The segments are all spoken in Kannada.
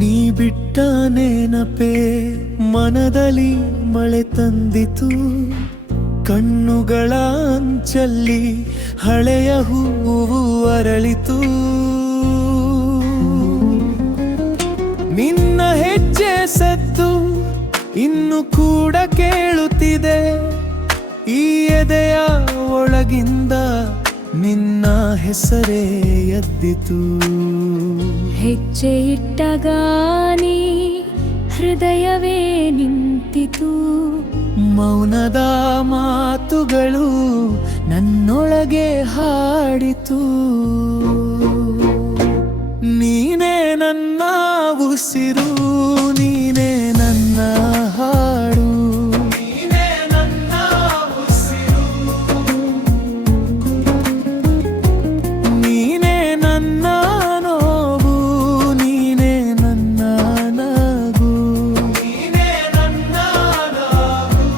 ನೀ ಬಿಟ್ಟ ನೆನಪೇ ಮನದಲ್ಲಿ ಮಳೆ ತಂದಿತು, ಕಣ್ಣುಗಳ ಅಂಚಲ್ಲಿ ಹಳೆಯ ಹೂವು ಅರಳಿತು. ನಿನ್ನ ಹೆಜ್ಜೆ ಸದ್ದು ಇನ್ನು ಕೂಡ ಕೇಳುತ್ತಿದೆ, ಈ ಎದೆಯ ಒಳಗಿಂದ ನಿನ್ನ ಹೆಸರೇ ಎದ್ದಿತು. ಹೆಜ್ಜೆ ಇಟ್ಟಾಗ ನೀ ಹೃದಯವೇ ನಿಂತಿತು, ಮೌನದ ಮಾತುಗಳು ನನ್ನೊಳಗೆ ಹಾಡಿತು. ನೀನೇ ನನ್ನ ಉಸಿರು, ನೀನೇ ನನ್ನ ಹಾಡು, ನೀನೇ ನನ್ನ ಉಸಿರು, ನೀನೇ ನನ್ನ ನೋವು, ನೀನೇ ನನ್ನ ನಗು, ನೀನೇ ನನ್ನ ನಗು.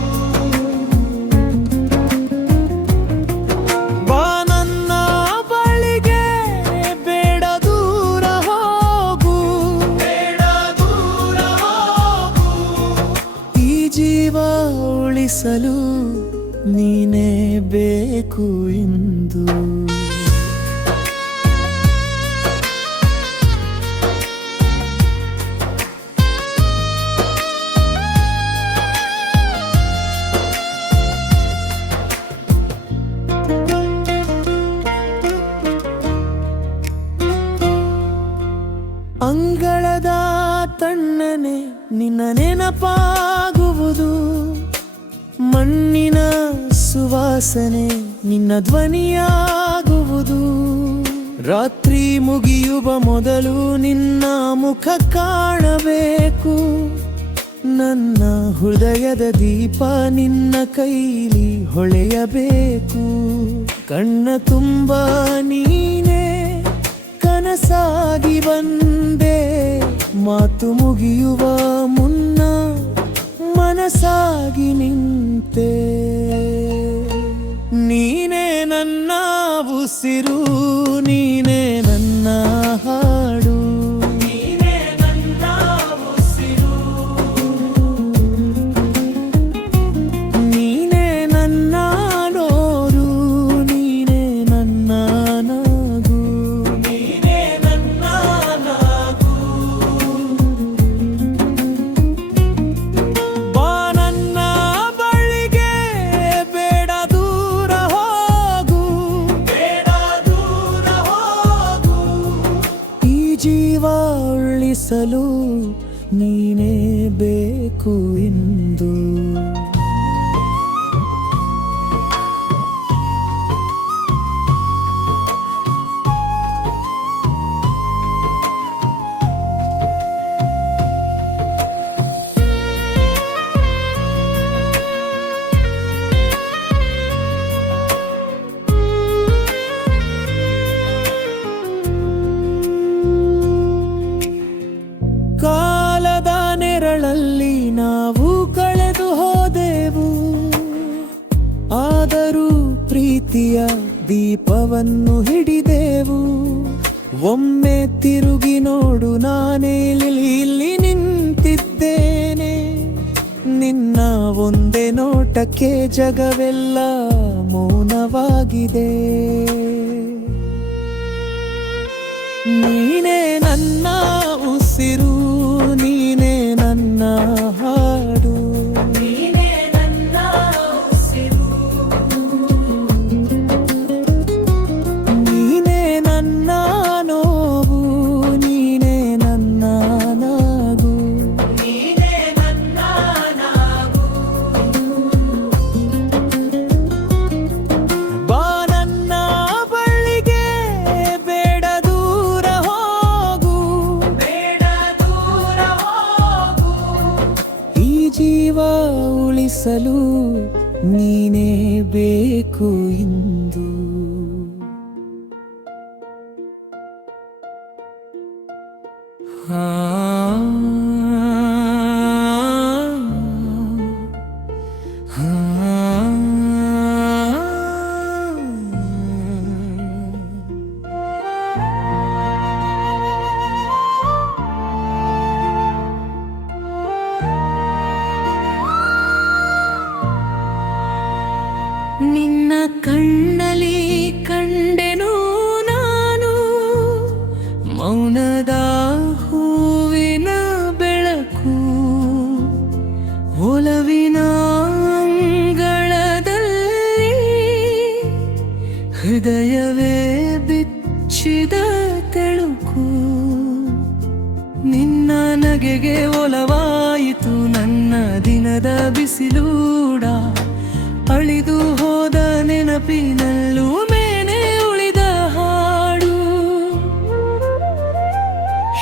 ಬಾ ನನ್ನ ಬಳಿಗೆ, ಬೇಡ ದೂರ ಹೋಗು, ಬೇಡ ದೂರ ಹೋಗು. ಈ ಜೀವ ಉಳಿಸಲು ನೀನೇ ಬೇಕು ಇಂದು. ಅಂಗಳದ ತಣ್ಣನೆ ನಿನ್ನ ನೆನಪಾಗುವುದು, ಮಣ್ಣಿನ ಸುವಾಸನೆ ನಿನ್ನ ಧ್ವನಿಯಾಗುವುದು. ರಾತ್ರಿ ಮುಗಿಯುವ ಮೊದಲು ನಿನ್ನ ಮುಖ ಕಾಣಬೇಕು, ನನ್ನ ಹೃದಯದ ದೀಪ ನಿನ್ನ ಕೈಲಿ ಹೊಳೆಯಬೇಕು. ಕಣ್ಣ ತುಂಬ ನೀನೇ ಕನಸಾಗಿ ಬಂದೆ, ಮಾತು ಮುಗಿಯುವ ಮುನ್ನ ಮನಸಾಗಿ ನಿಂತೆ. ನೀನೇ ನನ್ನ ಉಸಿರು, ನೀನೇ ನನ್ನ ಹಾಡು, ನೀನೇ ನನ್ನ ಉಸಿರು, ನೀನೇ ನನ್ನ ನೋರು, ನೀನೇ ನನ್ನ ನಗು, ನೀನೇ ನನ್ನ ನಗು. ಬಾ ನನ್ನ ಬಳಿಗೆ, ಬೇಡ ದೂರ ಹೋಗು, ಬೇಡ ದೂರ ಹೋಗು. ಈ ಜೀವ ಉಳಿಸಲು ನೀನೇ ಬೇಕು ಇಂದು. ಕಾಲದ ನೆರಳಲ್ಲಿ ನಾವು ಕಳೆದು ಹೋದೆವು, ಆದರೂ ಪ್ರೀತಿಯ ದೀಪವನ್ನು ಹಿಡಿದೆವು. ಒಮ್ಮೆ ತಿರುಗಿ ನೋಡು, ನಾನೇ ಇಲ್ಲಿ ನಿಂತಿದ್ದೇನೆ. ನಿನ್ನ ಒಂದೇ ನೋಟಕ್ಕೆ ಜಗವೆಲ್ಲ ಮೌನವಾಗಿದೆ. ನೀನೇ ನನ್ನ ಉಸಿರು, ನೀನೇ ನನ್ನ ಹಾಡು, ನೀನೇ ನನ್ನ ಉಸಿರು, ನೀನೇ ನನ್ನ ನೋವು, ನೀನೇ ನನ್ನ ನಗು, ನೀನೇ ನನ್ನ ನಗು. ಬಾ ನನ್ನ ಬಳಿಗೆ, ಬೇಡ ದೂರ ಹೋಗು, ಬೇಡ ದೂರ ಹೋಗು. ಈ ಜೀವ ಉಳಿಸಲು ನೀನೇ ಬೇಕು ಇಂದು. ಮುಚ್ಚಿದ ತೆಳುಕು ನಿನ್ನ ನಗೆಗೆ ಒಲವಾಯಿತು ನನ್ನ ದಿನದ ಬಿಸಿಲೂಡ ಅಳಿದು ಹೋದ ನೆನಪಿನಲ್ಲೂ ಮೇನೆ ಉಳಿದ ಹಾಡು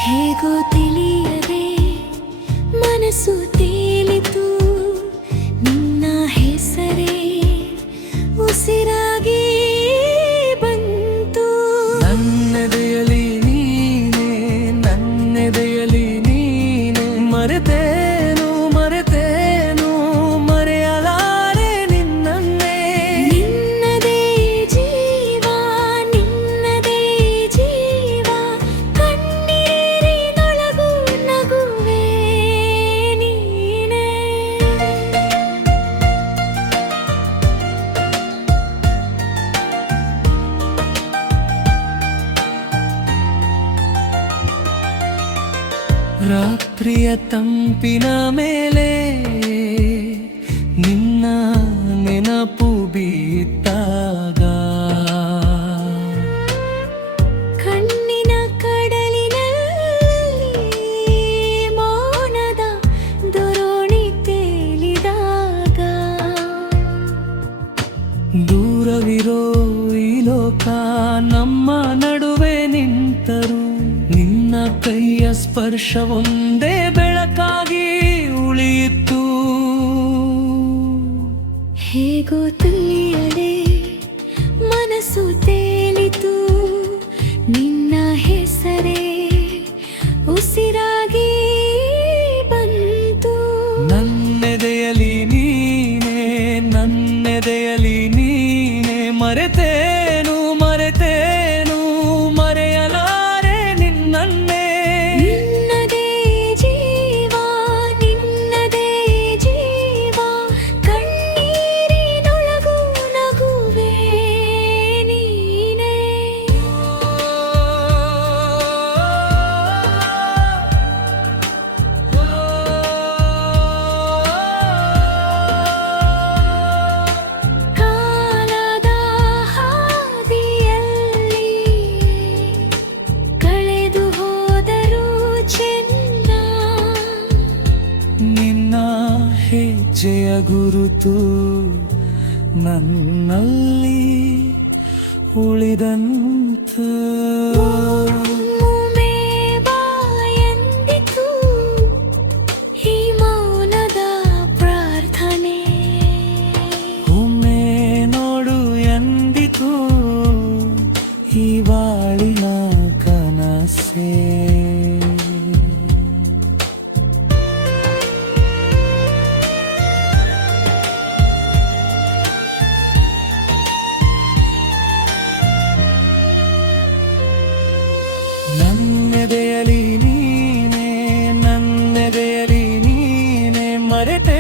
ಹೇಗೋ ತಿಳಿಯದೆ ಮನಸ್ಸು ತೇಲಿತು ನಿನ್ನ ಹೆಸರೇ ಉಸಿರಾಗಿ ಬಂತು ನನ್ನೆದೆಯಲಿ ನೀನೆ ನನ್ನೆದೆಯಲಿ ನೀನೆ ಮರೆತೇನು ಮರೆತೇನು ಮರೆಯಲಾರೆ ನಿನ್ನನ್ನೇ ನಿನ್ನದೇ ಜೀವ ನಿನ್ನದೇ ಜೀವ ಕಣ್ಣೀರಿನೊಳಗೂ ನಗುವೆ ನೀನೇ ರಾತ್ರಿಯ ತಂಪಿನ ಮೇಲೆ ನಿನ್ನ ನೆನಪು ಬೀತಾಗ ಕಣ್ಣಿನ ಕಡಲಿನಲ್ಲಿ ಮೌನದ ದೊರೋಣಿ ತೇಲಿದಾಗ ದೂರವಿರೋ ಈ ಲೋಕ ನಮ್ಮ ನಡುವೆ ನಿಂತರು ನಿನ್ನ ಕೈಯ ಸ್ಪರ್ಶ ಒಂದೇ ಬೆಳಕಾಗಿ ಉಳಿಯಿತು ಹೇಗೋ ತಿಳಿಯದೆ ಮನಸ್ಸು ತೇಲಿತು ನಿನ್ನ ಹೆಸರೇ ಉಸಿರಾಗಿ ಬಂತು ನನ್ನೆದೆಯಲಿ ನೀನೆ ನನ್ನೆದೆಯಲಿ ನೀನೆ ಮರೆತೇನು ಮರೆತೇನು ಮರೆಯಲಾರೆ ನಿನ್ನನ್ನೇ ನಿನ್ನದೇ ಜೀವ ನಿನ್ನದೇ ಜೀವ ಕಣ್ಣೀರಿನೊಳಗೂ ನಗುವೆ ನೀನೇ ಕಾಲದ ಹಾದಿಯಲ್ಲಿ ಕಳೆದು ಹೋದರೂ ಚೆನ್ನ ನಿನ್ನ ಹೆಜ್ಜೆಯ ಗುರುತು ನನ್ನಲ್ಲಿ ಉಳಿದಂತ ಒಮ್ಮೆ ಬಾಯಂದಿತು ಈ ಮೌನದ ಪ್ರಾರ್ಥನೆ ಒಮ್ಮೆ ನೋಡು ಎಂದಿತು ಈ ಬಾಳಿನ ಕನಸೇ ನನ್ನೆದೆಯಲಿ ನೀನೆ ನನ್ನೆದೆಯಲಿ ನೀನೆ ಮರೆತೆ